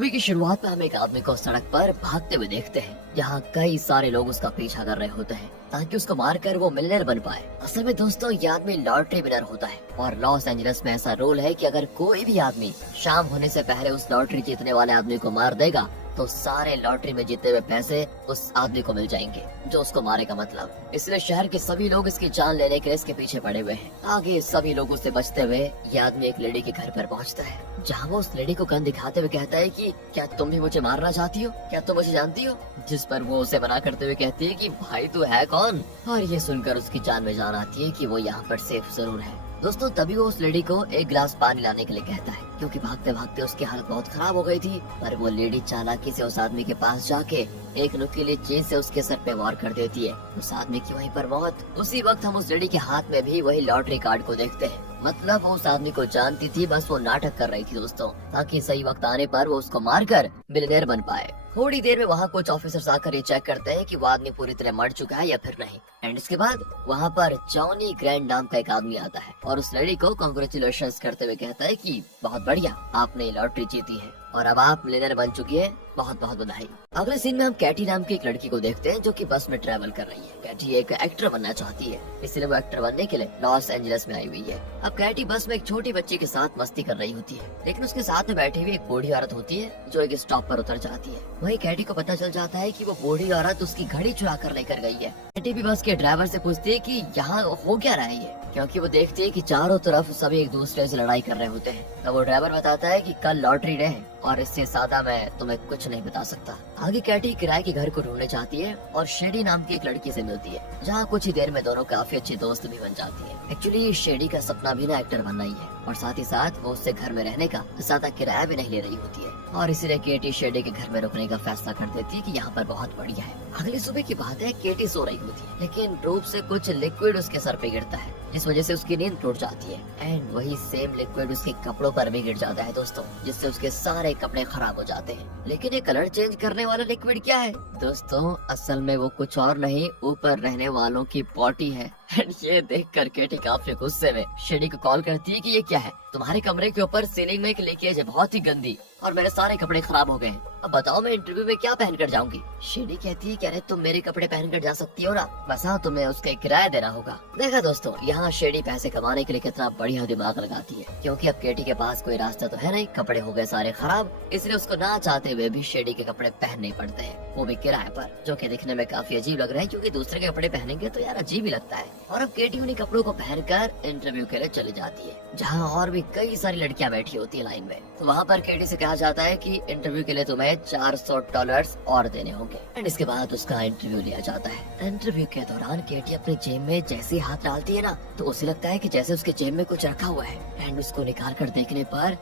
Movie की शुरुआत में हम एक आदमी को सड़क पर भागते हुए देखते हैं, जहाँ कई सारे लोग उसका पीछा कर रहे होते हैं ताकि उसको मारकर वो मिलियनेयर बन पाए। असल में दोस्तों ये आदमी लॉटरी विनर होता है और लॉस एंजलिस में ऐसा रूल है कि अगर कोई भी आदमी शाम होने से पहले उस लॉटरी जीतने वाले आदमी को मार देगा तो सारे लॉटरी में जीते हुए पैसे उस आदमी को मिल जाएंगे जो उसको मारेगा। मतलब इसलिए शहर के सभी लोग इसकी जान लेने के लिए इसके पीछे पड़े हुए हैं। आगे सभी लोगों से बचते हुए ये आदमी एक लेडी के घर पर पहुंचता है, जहां वो उस लेडी को गन दिखाते हुए कहता है कि क्या तुम भी मुझे मारना चाहती हो, क्या तुम मुझे जानती हो? जिस पर वो उसे मना करते हुए कहती है कि भाई तू है कौन। और ये सुनकर उसकी जान में जान आती है कि वो यहाँ पर सेफ जरूर है। दोस्तों तभी वो उस लेडी को एक गिलास पानी लाने के लिए कहता है, क्योंकि भागते भागते उसकी हालत बहुत खराब हो गई थी। पर वो लेडी चालाकी से उस आदमी के पास जाके एक नुकीली चीज से उसके सर पे वार कर देती है। उस आदमी की वहीं पर मौत। उसी वक्त हम उस लेडी के हाथ में भी वही लॉटरी कार्ड को देखते हैं। मतलब वो उस आदमी को जानती थी, बस वो नाटक कर रही थी दोस्तों, ताकि सही वक्त आने पर वो उसको मारकर मिलियनेयर बन पाए। थोड़ी देर में वहाँ कुछ ऑफिसर्स आकर ये चेक करते हैं कि वो आदमी पूरी तरह मर चुका है या फिर नहीं। एंड इसके बाद वहाँ पर जॉनी ग्रैंड नाम का एक आदमी आता है और उस लेडी को कांग्रेचुलेशंस करते हुए कहता है कि बहुत बढ़िया, आपने लॉटरी जीती है और अब आप मिलियनेयर बन चुकी है, बहुत बहुत बधाई। अगले सीन में हम कैटी नाम की एक लड़की को देखते हैं जो कि बस में ट्रैवल कर रही है। कैटी एक एक्टर बनना चाहती है, इसलिए वो एक्टर बनने के लिए लॉस एंजलिस में आई हुई है। अब कैटी बस में एक छोटी बच्ची के साथ मस्ती कर रही होती है, लेकिन उसके साथ में बैठी हुई एक बूढ़ी औरत होती है जो एक स्टॉप पर उतर जाती है। वहीं कैटी को पता चल जाता है कि वो बूढ़ी औरत उसकी घड़ी चुरा कर लेकर गई है। कैटी भी बस के ड्राइवर से पूछती है कि यहाँ हो क्या रहा है, क्योंकि वो देखती है कि चारों तरफ सभी एक दूसरे से लड़ाई कर रहे होते हैं। तब वो ड्राइवर बताता है कि कल लॉटरी डे है और इससे ज्यादा मैं तुम्हें कुछ नहीं बता सकता। आगे कैटी किराए के घर को ढूंढने जाती है और शेडी नाम की एक लड़की से मिलती है, जहाँ कुछ ही देर में दोनों काफी अच्छे दोस्त भी बन जाती है। एक्चुअली शेडी का सपना भी ना एक्टर बनना ही है और साथ ही साथ वो उससे घर में रहने का ज्यादा किराया भी नहीं ले रही होती है और इसीलिए केटी शेडी के घर में रुकने का फैसला कर देती है कि यहाँ पर बहुत बढ़िया है। अगली सुबह की बात है, केटी सो रही होती है लेकिन रूप से कुछ लिक्विड उसके सर पे गिरता है, जिस वजह से उसकी नींद टूट जाती है। एंड वही सेम लिक्विड उसके कपड़ों पर भी गिर जाता है दोस्तों, जिससे उसके सारे कपड़े खराब हो जाते हैं। लेकिन ये कलर चेंज करने वाला लिक्विड क्या है दोस्तों? असल में वो कुछ और नहीं, ऊपर रहने वालों की पॉटी है। एंड ये देखकर केटी काफी गुस्से में शेडी को कॉल करती है कि ये क्या है, तुम्हारे कमरे के ऊपर सीलिंग में एक लीकेज है, बहुत ही गंदी, और मेरे सारे कपड़े खराब हो गए। अब बताओ मैं इंटरव्यू में क्या पहनकर जाऊंगी? शेडी कहती है कि अरे तुम मेरे कपड़े पहनकर जा सकती हो ना, बस हाँ तुम्हें उसका किराया देना होगा। देखा दोस्तों, यहाँ शेडी पैसे कमाने के लिए कितना बढ़िया दिमाग लगाती है, क्योंकि अब केटी के पास कोई रास्ता तो है नहीं, कपड़े हो गए सारे खराब, इसलिए उसको ना चाहते हुए भी शेडी के कपड़े पहनने पड़ते हैं, वो भी किराए पर, जो कि दिखने में काफी अजीब लग रहा है क्योंकि दूसरे के कपड़े पहनेंगे तो यार अजीब ही लगता है। और अब केटी उन्हीं कपड़ों को पहनकर इंटरव्यू के लिए चली जाती है, जहाँ और भी कई सारी लड़कियां बैठी होती है लाइन में। तो वहाँ पर केटी से कहा जाता है कि इंटरव्यू के लिए तुम्हें $400 और देने होंगे। एंड इसके बाद उसका इंटरव्यू लिया जाता है। इंटरव्यू के दौरान केटी अपने जेब में जैसे हाथ डालती है ना, तो उसे लगता है कि जैसे उसके जेब में कुछ रखा हुआ है। एंड उसको निकाल कर देखने पर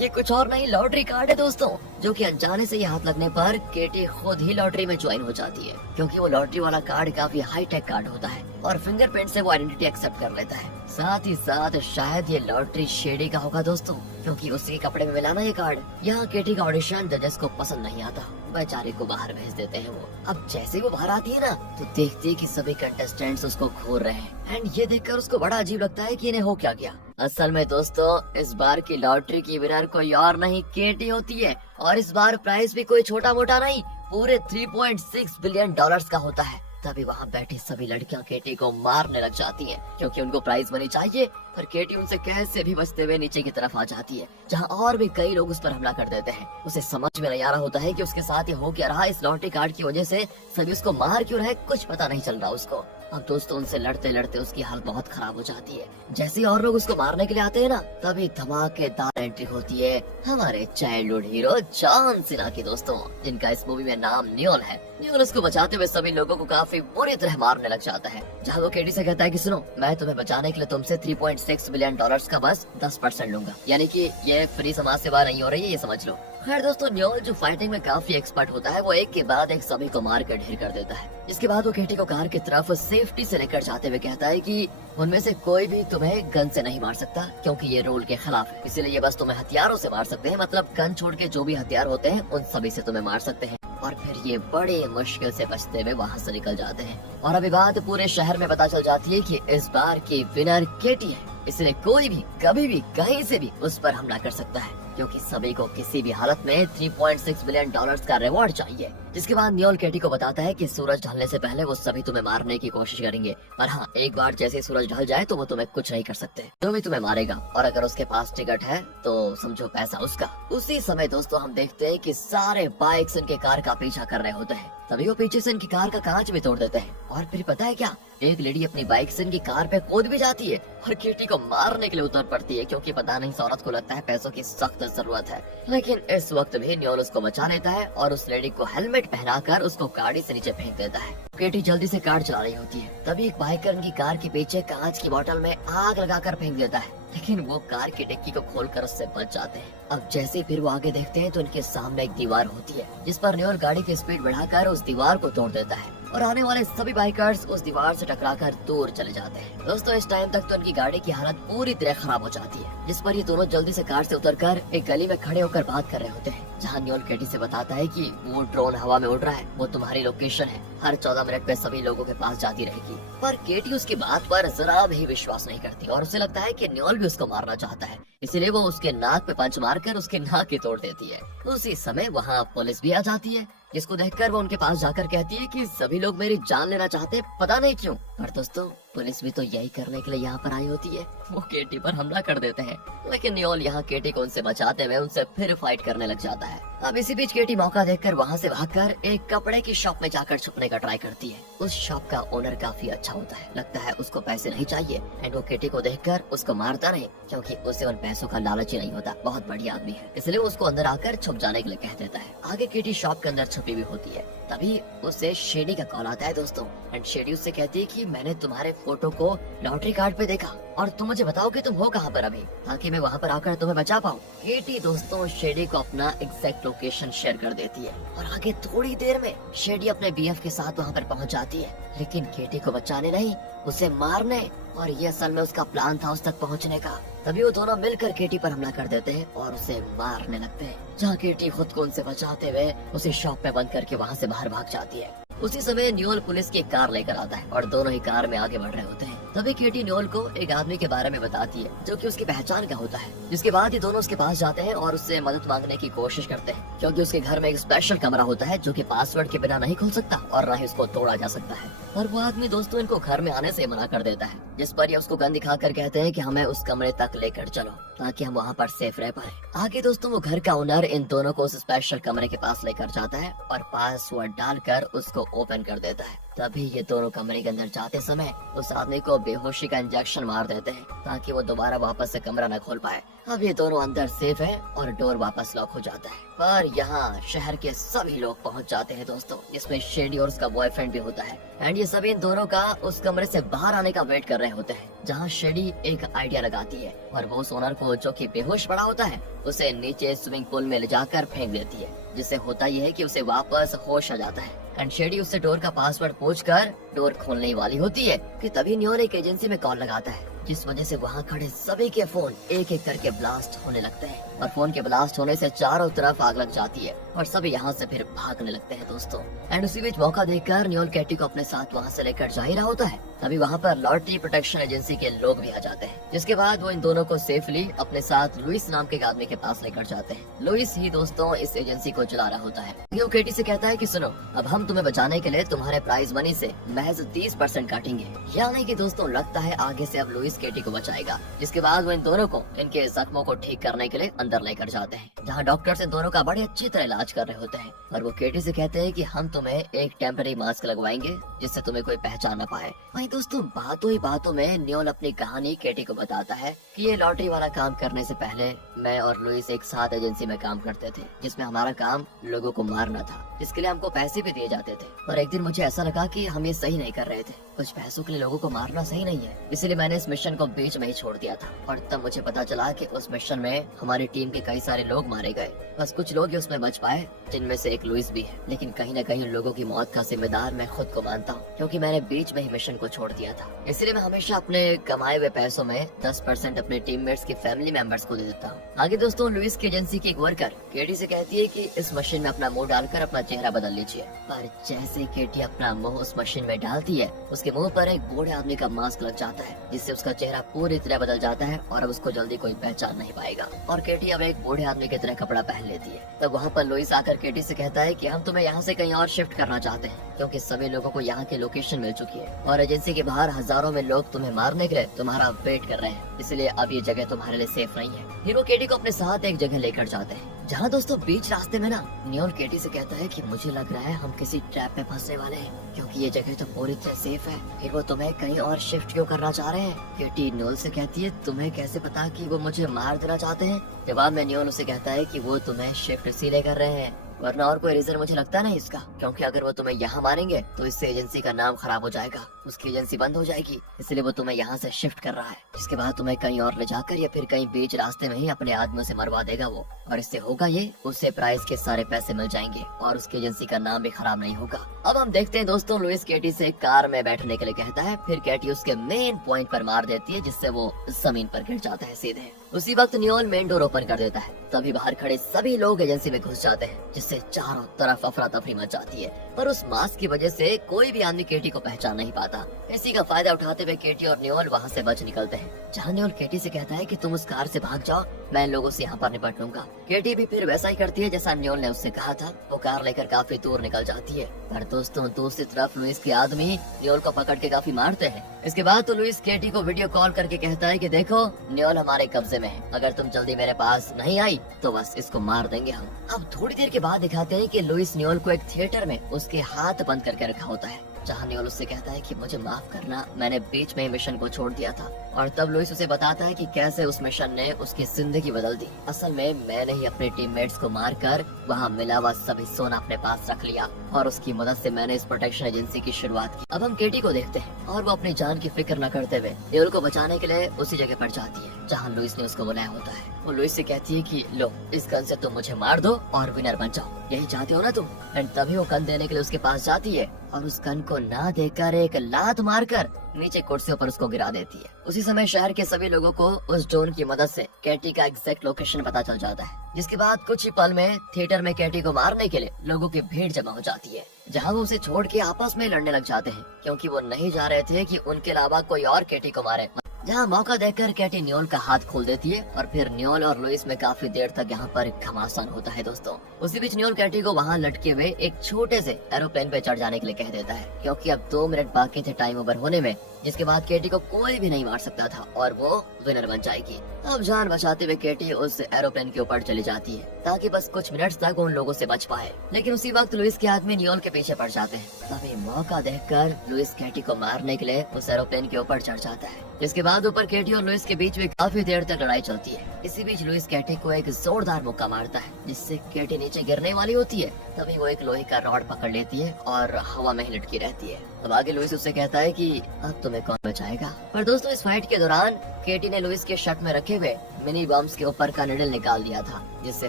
ये कुछ और नहीं, लॉटरी कार्ड है दोस्तों, जो कि अनजाने से ये हाथ लगने पर केटी खुद ही लॉटरी में ज्वाइन हो जाती है, क्योंकि वो लॉटरी वाला कार्ड काफी हाईटेक कार्ड होता है और फिंगरप्रिंट से वो आइडेंटिटी एक्सेप्ट कर लेता है। साथ ही साथ शायद ये लॉटरी शेडी का होगा दोस्तों, क्योंकि उसके कपड़े में मिला ना ये कार्ड। यहाँ केटी का ऑडिशन जजेस को पसंद नहीं आता, बेचारे को बाहर भेज देते हैं वो। अब जैसे वो बाहर आती है ना, तो देखती है कि सभी कंटेस्टेंट्स उसको घूर रहे हैं। एंड ये देखकर उसको बड़ा अजीब लगता है कि इन्हें हो क्या गया। असल में दोस्तों इस बार की लॉटरी की विनर कोई और नहीं, केटी होती है, और इस बार प्राइस भी कोई छोटा मोटा नहीं, पूरे $3.6 बिलियन का होता है। तभी वहाँ बैठी सभी लड़कियां केटी को मारने लग जाती हैं, क्योंकि उनको प्राइज मनी चाहिए। पर केटी उनसे कैसे भी बचते हुए नीचे की तरफ आ जाती है, जहाँ और भी कई लोग उस पर हमला कर देते हैं। उसे समझ में नहीं आ रहा होता है कि उसके साथ ये हो क्या रहा। इस लॉटरी कार्ड की वजह से सभी उसको मार क्यों रहे, कुछ पता नहीं चल रहा उसको। अब दोस्तों उनसे लड़ते लड़ते उसकी हालत बहुत खराब हो जाती है। जैसे ही और लोग उसको मारने के लिए आते हैं ना, तभी धमाकेदार एंट्री होती है हमारे चाइल्डहुड हीरो जॉन सीना की दोस्तों, जिनका इस मूवी में नाम न्योल है। न्योल उसको बचाते हुए सभी लोगों को काफी बुरी तरह मारने लग जाता है, जहाँ वो केटी से कहता है कि सुनो, मैं तुम्हें बचाने के लिए तुमसे $3.6 बिलियन का बस 10% लूंगा, यानी कि ये फ्री समाज सेवा नहीं हो रही है, ये समझ लो। खैर दोस्तों, न्योल जो फाइटिंग में काफी एक्सपर्ट होता है, वो एक के बाद एक सभी को मार कर ढेर कर देता है। इसके बाद वो केटी को कार की तरफ सेफ्टी से लेकर जाते हुए कहता है कि उनमें से कोई भी तुम्हें गन से नहीं मार सकता, क्योंकि ये रूल के खिलाफ है, इसलिए ये बस तुम्हें हथियारों से मार सकते हैं, मतलब गन छोड़ के जो भी हथियार होते हैं उन सभी से तुम्हें मार सकते हैं। और फिर ये बड़े मुश्किल से बचते हुए वहाँ से निकल जाते हैं। और अभी बात पूरे शहर में पता चल जाती है कि इस बार की विनर केटी है, इसलिए कोई भी कभी भी कहीं से भी उस पर हमला कर सकता है। क्योंकि सभी को किसी भी हालत में 3.6 बिलियन डॉलर्स का रिवॉर्ड चाहिए। जिसके बाद न्योल केटी को बताता है कि सूरज ढलने से पहले वो सभी तुम्हें मारने की कोशिश करेंगे, पर हाँ, एक बार जैसे सूरज ढल जाए तो वो तुम्हें कुछ नहीं कर सकते, जो भी तुम्हें मारेगा, और अगर उसके पास टिकट है तो समझो पैसा उसका। उसी समय दोस्तों हम देखते हैं कि सारे बाइक्स उनके कार का पीछा कर रहे होते हैं। तभी वो पीछे से इनकी कार का कांच भी तोड़ देते हैं, और फिर पता है क्या, एक लेडी अपनी बाइक से इनकी कार पे कूद भी जाती है और केटी को मारने के लिए उतर पड़ती है, क्योंकि पता नहीं इस औरत को लगता है पैसों की सख्त जरूरत है। लेकिन इस वक्त भी न्योल उसको बचा लेता है और उस लेडी को हेलमेट पहनाकर उसको गाड़ी से नीचे फेंक देता है। केटी जल्दी से कार चला रही होती है, तभी एक बाइकर इनकी कार के पीछे कांच की बोतल में आग लगाकर फेंक देता है, लेकिन वो कार की डिक्की को खोलकर उससे बच जाते हैं। अब जैसे ही फिर वो आगे देखते हैं तो इनके सामने एक दीवार होती है, जिस पर न्योल गाड़ी की स्पीड बढ़ाकर उस दीवार को तोड़ देता है और आने वाले सभी बाइकर्स उस दीवार से टकराकर दूर चले जाते हैं। दोस्तों इस टाइम तक तो उनकी गाड़ी की हालत पूरी तरह खराब हो जाती है, जिस पर ये दोनों जल्दी से कार से उतरकर एक गली में खड़े होकर बात कर रहे होते हैं, जहाँ न्योल केटी से बताता है कि वो ड्रोन हवा में उड़ रहा है, वो तुम्हारी लोकेशन है, हर 14 मिनट पे सभी लोगों के पास जाती रहेगी। पर केटी उसकी बात पर जरा भी विश्वास नहीं करती और उसे लगता है कि न्योल भी उसको मारना चाहता है, इसीलिए वो उसके नाक पे पंच मारकर उसके नाक ही तोड़ देती है। उसी समय वहाँ पुलिस भी आ जाती है, जिसको देखकर वो उनके पास जाकर कहती है कि सभी लोग मेरी जान लेना चाहते हैं, पता नहीं क्यों। पर दोस्तों पुलिस भी तो यही करने के लिए यहाँ पर आई होती है, वो केटी पर हमला कर देते हैं, लेकिन न्योल यहाँ केटी को उनसे बचाते हुए उनसे फिर फाइट करने लग जाता है। अब इसी बीच केटी मौका देखकर वहाँ से भागकर एक कपड़े की शॉप में जाकर छुपने का ट्राई करती है। उस शॉप का ओनर काफी अच्छा होता है, लगता है उसको पैसे नहीं चाहिए, एंड वो केटी को देखकर उसको मारता नहीं, क्योंकि उसे उन पैसों का लालच ही नहीं होता, बहुत बढ़िया आदमी है, इसलिए उसको अंदर आकर छुप जाने के लिए कह देता है। आगे केटी शॉप के अंदर छुपी हुई होती है, तभी उसे शेडी का कॉल आता है दोस्तों, एंड शेडी उससे कहती है कि मैंने तुम्हारे फोटो को लॉटरी कार्ड पे देखा और तुम मुझे बताओ कि तुम हो कहाँ पर अभी, ताकि मैं वहाँ पर आकर तुम्हें बचा पाऊँ। केटी दोस्तों शेडी को अपना एग्जैक्ट लोकेशन शेयर कर देती है और आगे थोड़ी देर में शेडी अपने बीएफ के साथ वहाँ पर पहुँच जाती है, लेकिन केटी को बचाने नहीं, उसे मारने, और ये असल में उसका प्लान था उस तक पहुँचने का। तभी वो दोनों मिलकर केटी पर हमला कर देते हैं और उसे मारने लगते हैं, जहाँ केटी खुद को उनसे बचाते हुए उसे शॉप में बंद करके वहाँ से बाहर भाग जाती है। उसी समय न्योल पुलिस की एक कार लेकर आता है और दोनों ही कार में आगे बढ़ रहे होते हैं। तभी केटी न्योल को एक आदमी के बारे में बताती है, जो कि उसकी पहचान का होता है, जिसके बाद ये दोनों उसके पास जाते हैं और उससे मदद मांगने की कोशिश करते हैं, क्योंकि उसके घर में एक स्पेशल कमरा होता है जो कि पासवर्ड के बिना नहीं खुल सकता और न ही उसको तोड़ा जा सकता है। और वो आदमी दोस्तों इनको घर में आने से मना कर देता है, जिस पर ये उसको गन दिखाकर कहते हैं कि हमें उस कमरे तक लेकर चलो ताकि हम वहाँ पर सेफ रह पाए। आगे दोस्तों वो घर का ओनर इन दोनों को उस स्पेशल कमरे के पास लेकर जाता है और पासवर्ड डालकर उसको ओपन कर देता है। तभी ये दोनों कमरे के अंदर जाते समय उस आदमी को बेहोशी का इंजेक्शन मार देते हैं, ताकि वो दोबारा वापस से कमरा न खोल पाए। अब ये दोनों अंदर सेफ है और डोर वापस लॉक हो जाता है। पर यहाँ शहर के सभी लोग पहुँच जाते हैं दोस्तों, जिसमें शेडी और उसका बॉयफ्रेंड भी होता है, एंड ये सभी इन दोनों का उस कमरे से बाहर आने का वेट कर रहे होते हैं, जहाँ शेडी एक आइडिया लगाती है और वो उस ओनर को, जो कि बेहोश पड़ा होता है, उसे नीचे स्विमिंग पूल में ले जाकर फेंक देती है, जिससे होता यह है कि उसे वापस होश आ जाता है। एंड शेडी उससे डोर का पासवर्ड पूछकर डोर खोलने वाली होती है कि तभी न्योल एक एजेंसी में कॉल लगाता है, जिस वजह से वहाँ खड़े सभी के फोन एक एक करके ब्लास्ट होने लगते हैं और फोन के ब्लास्ट होने से चारों तरफ आग लग जाती है और सभी यहाँ से फिर भागने लगते हैं दोस्तों। एंड उसी बीच मौका देखकर न्योल केटी को अपने साथ वहाँ से लेकर जा ही रहा होता है, तभी वहाँ पर लॉटरी प्रोटेक्शन एजेंसी के लोग भी आ जाते हैं, जिसके बाद वो इन दोनों को सेफली अपने साथ लुइस नाम के एक आदमी के पास लेकर जाते हैं। लुइस ही दोस्तों इस एजेंसी को चला रहा होता है। वो केटी से कहता है कि सुनो, अब हम तुम्हें बचाने के लिए तुम्हारे प्राइज मनी से महज 30% काटेंगे। यानी कि दोस्तों लगता है आगे से अब लुइस केटी को बचाएगा। जिसके बाद वो इन दोनों को इनके जख्मों को ठीक करने के लिए अंदर लेकर जाते हैं, जहाँ डॉक्टर्स इन दोनों का बड़े अच्छी तरह इलाज कर रहे होते हैं और वो केटी से कहते हैं कि हम तुम्हें एक टेम्पररी मास्क लगवाएंगे जिससे तुम्हें कोई पहचान न पाए। वहीं दोस्तों बातों ही बातों में न्योल अपनी कहानी केटी को बताता है कि ये लॉटरी वाला काम करने से पहले मैं और लुइस एक साथ एजेंसी में काम करते थे, जिसमें हमारा काम लोगों को मारना था, जिसके लिए हमको पैसे भी दिए जाते थे। पर एक दिन मुझे ऐसा लगा कि हम ये सही नहीं कर रहे थे, कुछ पैसों के लिए लोगों को मारना सही नहीं है, इसलिए मैंने इस मिशन को बीच में ही छोड़ दिया था। और तब मुझे पता चला कि उस मिशन में हमारी टीम के कई सारे लोग मारे गए, बस कुछ लोग ही उसमें बच पाए, जिनमें से एक लुइस भी है। लेकिन कहीं न कहीं उन लोगों की मौत का जिम्मेदार मैं खुद को मानता हूँ, क्योंकि मैंने बीच में ही मिशन को छोड़ दिया था। इसलिए मैं हमेशा अपने कमाए हुए पैसों में 10% अपने टीममेट्स की फैमिली मेंबर्स को दे देता हूँ। आगे दोस्तों लुइस की एजेंसी की एक वर्कर केटी से कहती है कि इस मशीन में अपना मुंह डालकर अपना चेहरा बदल लीजिए। पर जैसे केटी अपना मुंह उस मशीन में डालती है, उसके मुंह पर एक बूढ़े आदमी का मास्क लग जाता है, जिससे उसका चेहरा पूरी तरह बदल जाता है और अब उसको जल्दी कोई पहचान नहीं पाएगा और केटी अब एक बूढ़े आदमी की तरह कपड़ा पहन लेती है। तब वहाँ पर लुइस आकर केटी से कहता है कि हम तुम्हें यहाँ से कहीं और शिफ्ट करना चाहते हैं क्योंकि सभी लोगों को यहाँ की लोकेशन मिल चुकी है और एजेंसी के बाहर हजारों में लोग तुम्हें मारने के लिए तुम्हारा वेट कर रहे हैं, इसलिए अब ये जगह तुम्हारे लिए सेफ नहीं है। फिर वो केटी को अपने साथ एक जगह लेकर जाते हैं जहाँ दोस्तों बीच रास्ते में ना नियोल केटी से कहता है कि मुझे लग रहा है हम किसी ट्रैप में फंसने वाले हैं क्योंकि ये जगह तो पूरी तरह सेफ है। फिर वो तुम्हें कहीं और शिफ्ट क्यों करना चाह रहे हैं? केटी नियोल से कहती है तुम्हें कैसे पता कि वो मुझे मार देना चाहते हैं? जवाब में नियोल उसे कहता है कि वो तुम्हें शिफ्ट इसीलिए कर रहे हैं, वरना और कोई रीजन मुझे लगता नहीं इसका, क्योंकि अगर वो तुम्हें यहाँ मारेंगे तो इससे एजेंसी का नाम खराब हो जाएगा, उसकी एजेंसी बंद हो जाएगी, इसलिए वो तुम्हें यहाँ से शिफ्ट कर रहा है। इसके बाद तुम्हें कहीं और ले जाकर या फिर कहीं बीच रास्ते में ही अपने आदमियों से मरवा देगा वो, और इससे होगा ये उससे प्राइस के सारे पैसे मिल जाएंगे और उसकी एजेंसी का नाम भी खराब नहीं होगा। अब हम देखते हैं दोस्तों लुइस केटी से कार में बैठने के लिए कहता है, फिर केटी उसके मेन पॉइंट पर मार देती है जिससे वो जमीन पर गिर जाता है सीधे। उसी वक्त नियोल मेन डोर ओपन कर देता है, तभी बाहर खड़े सभी लोग एजेंसी में घुस जाते हैं जिससे चारों तरफ अफरा तफरी मच जाती है, पर उस मास्क की वजह से कोई भी आदमी केटी को पहचान नहीं पाता। इसी का फायदा उठाते हुए केटी और नियोल वहाँ से बच निकलते हैं, जहाँ नियोल केटी से कहता है कि तुम उस कार से भाग जाओ, मैं इन लोगों से यहाँ पर निपट लूंगा। केटी भी फिर वैसा ही करती है जैसा नियोल ने उससे कहा था, वो कार लेकर काफी दूर निकल जाती है। पर दोस्तों दूसरी तरफ लुइस के आदमी नियोल को पकड़ के काफी मारते हैं। इसके बाद तो लुइस केटी को वीडियो कॉल करके कहता है कि देखो नियोल हमारे कब्जे में है, अगर तुम जल्दी मेरे पास नहीं आई तो बस इसको मार देंगे हम। अब थोड़ी देर के बाद दिखाते हैं कि लुइस नियोल को एक थिएटर में उसके हाथ बंद करके रखा होता है, जहाँ नियोल उससे कहता है कि मुझे माफ करना, मैंने बीच में मिशन को छोड़ दिया था। और तब लुइस उसे बताता है कि कैसे उस मिशन ने उसकी जिंदगी बदल दी। असल में मैंने ही अपने टीममेट्स को मारकर वहाँ मिला हुआ सभी सोना अपने पास रख लिया और उसकी मदद से मैंने इस प्रोटेक्शन एजेंसी की शुरुआत की। अब हम केटी को देखते हैं और वो अपनी जान की फिक्र न करते हुए नियोल को बचाने के लिए उसी जगह पर जाती है जहाँ लुइस ने उसको बुलाया होता है। वो लुइस से कहती है कि लो इस गन से तुम मुझे मार दो और विनर बन जाओ, यही चाहते हो ना तुम? एंड तभी वो गन देने के लिए उसके पास जाती है और उस गन को ना देकर एक लात मारकर नीचे कुर्सियों पर उसको गिरा देती है। उसी समय शहर के सभी लोगों को उस ड्रोन की मदद से केटी का एग्जैक्ट लोकेशन पता चल जाता है, जिसके बाद कुछ ही पल में थिएटर में केटी को मारने के लिए लोगों की भीड़ जमा हो जाती है, जहां वो उसे छोड़ के आपस में लड़ने लग जाते हैं क्योंकि वो नहीं जा रहे थे कि उनके अलावा कोई और केटी को मारे। जहाँ मौका देकर केटी नियोल का हाथ खोल देती है और फिर नियोल और लुइस में काफी देर तक यहाँ पर घमासान होता है दोस्तों। उसी बीच नियोल केटी को वहाँ लटके हुए एक छोटे से एरोप्लेन पे चढ़ जाने के लिए कह देता है क्योंकि अब 2 मिनट बाकी थे टाइम ओवर होने में, जिसके बाद केटी को कोई भी नहीं मार सकता था और वो विनर बन जाएगी। अब जान बचाते हुए केटी उस एरोप्लेन के ऊपर चली जाती है ताकि बस कुछ मिनट्स तक उन लोगों से बच पाए, लेकिन उसी वक्त लुइस के आदमी नियोल के पीछे पड़ जाते हैं। तभी मौका देखकर लुइस केटी को मारने के लिए उस एरोप्लेन के ऊपर चढ़ जाता है, जिसके बाद ऊपर केटी और लुइस के बीच में काफी देर तक लड़ाई चलती है। इसी बीच लुइस केटी को एक जोरदार मुक्का मारता है जिससे केटी नीचे गिरने वाली होती है। तभी वो एक लोहे का रॉड पकड़ लेती है और हवा में ही लटकी रहती है। अब आगे लुइस उससे कहता है कि अब तुम्हें कौन बचाएगा। पर दोस्तों इस फाइट के दौरान केटी ने लुइस के शर्ट में रखे हुए मिनी बम्स के ऊपर का निडल निकाल दिया था, जिससे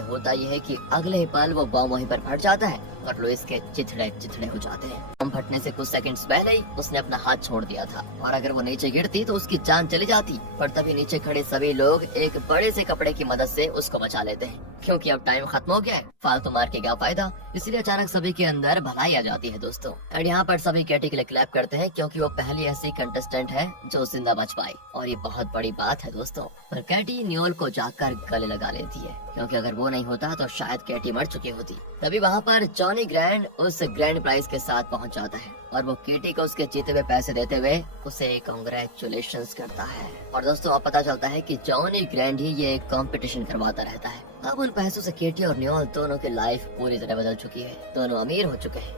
होता यह है कि अगले ही पल वो बम वहीं पर फट जाता है और लुइस के चिथड़े चिथड़े हो जाते हैं। बम फटने से कुछ सेकंड्स पहले ही उसने अपना हाथ छोड़ दिया था और अगर वो नीचे गिरती तो उसकी जान चली जाती, पर तभी नीचे खड़े सभी लोग एक बड़े से कपड़े की मदद से उसको बचा लेते हैं क्योंकि अब टाइम खत्म हो गया है, फालतू मार के क्या फायदा। इसलिए अचानक सभी के अंदर भलाई आ जाती है दोस्तों। और यहाँ पर सभी केटी के लिए क्लैप करते हैं क्योंकि वो पहली ऐसी कंटेस्टेंट है जो जिंदा बच पाई और ये बहुत बड़ी बात है दोस्तों। पर केटी नियोल को जाकर गले लगा लेती है क्योंकि अगर वो नहीं होता तो शायद केटी मर चुकी होती। तभी वहाँ पर जॉनी ग्रैंड उस ग्रैंड प्राइज के साथ पहुँच जाता है और वो केटी को उसके जीते हुए पैसे देते हुए उसे कांग्रेचुलेशंस करता है। और दोस्तों अब पता चलता है कि जॉनी ग्रैंड ही ये कंपटीशन करवाता रहता है। अब उन पैसों से केटी और नियोल दोनों की लाइफ पूरी तरह बदल चुकी है, दोनों अमीर हो चुके हैं।